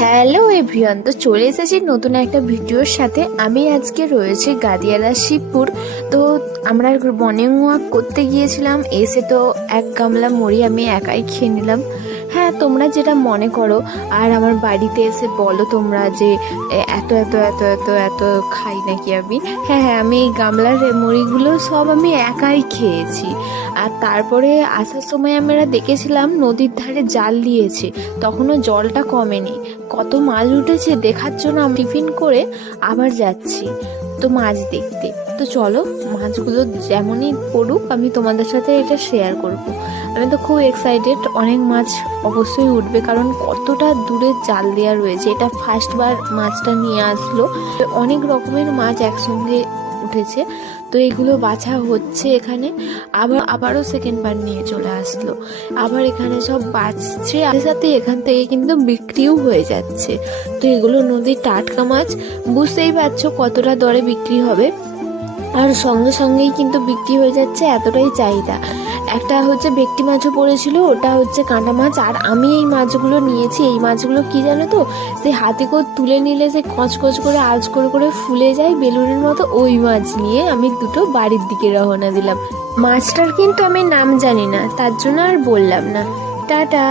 Hello everyone, তো চলে এসেছি নতুন একটা ভিডিওর সাথে। আমি আজকে রয়েছি গাদিয়ালা শিবপুর। তো আমরা মর্নিং ওয়াক করতে গিয়েছিলাম, এসে তো এক গামলা মুড়ি আমি একাই খেয়ে নিলাম। হ্যাঁ, তোমরা যেটা মনে করো আর আমার বাড়িতে এসে বলো তোমরা যে এত এত এত এত এত খাই নাকি আমি। হ্যাঁ হ্যাঁ, আমি এই গামলার মুড়িগুলো সব আমি একাই খেয়েছি। আর তারপরে আসার সময় আমরা দেখেছিলাম নদীর ধারে জাল দিয়েছে, তখনও জলটা কমেনি, কত মাছ উঠেছে দেখার জন্য আমি টিফিন করে আবার যাচ্ছি তো মাছ দেখতে। তো চলো, মাছগুলো যেমনই পড়ুক আমি তোমাদের সাথে এটা শেয়ার করব। আমি তো খুব এক্সাইটেড, অনেক মাছ অবশ্যই উঠবে, কারণ কতটা দূরে জাল দেওয়া রয়েছে। এটা ফার্স্টবার মাছটা নিয়ে আসলো, অনেক রকমের মাছ একসঙ্গে উঠেছে। তো এগুলো বাছা হচ্ছে এখানে, আবারও সেকেন্ড বার নিয়ে চলে আসলো, আবার এখানে সব বাছছে, সাথে সাথে এখান থেকে কিন্তু বিক্রিও হয়ে যাচ্ছে। তো এগুলো নদীর টাটকা মাছ, বুঝতেই পারছো কতটা দরে বিক্রি হবে, আর সঙ্গে সঙ্গেই কিন্তু বিক্রি হয়ে যাচ্ছে, এতটাই চাহিদা। একটা হচ্ছে ভেটকি মাছও পড়েছিল, ওটা হচ্ছে কাঁটা মাছ। আর আমি এই মাছগুলো নিয়েছি, এই মাছগুলো কি জানো তো, সে হাতে করে তুলে নিলে সে কচকচ করে আঁচ করে করে ফুলে যায় বেলুনের মতো, ওই মাছ নিয়ে আমি দুটো বাড়ির দিকে রওনা দিলাম। মাছটার কিন্তু আমি নাম জানি না, তার জন্য আর বললাম না। টাটা।